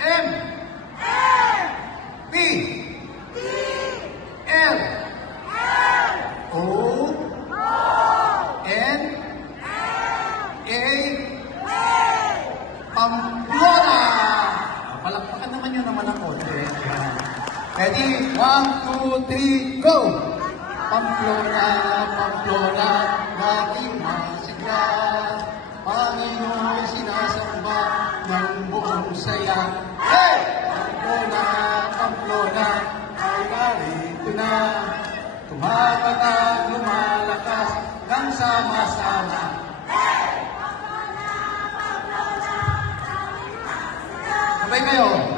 M P L O N A Pamplona. Palakpakan naman yun naman ako. Ready? 1, 2, 3, go! Pamplona, Pamplona, nating masigla. Panginoon sinasamba ng buong saya. Hey! Pamplona, Pamplona, ay narito na. Tumatatag, lumalakas, ng sama-sama. Hey! Pamplona, Pamplona, nating masigla. Sabay kayo.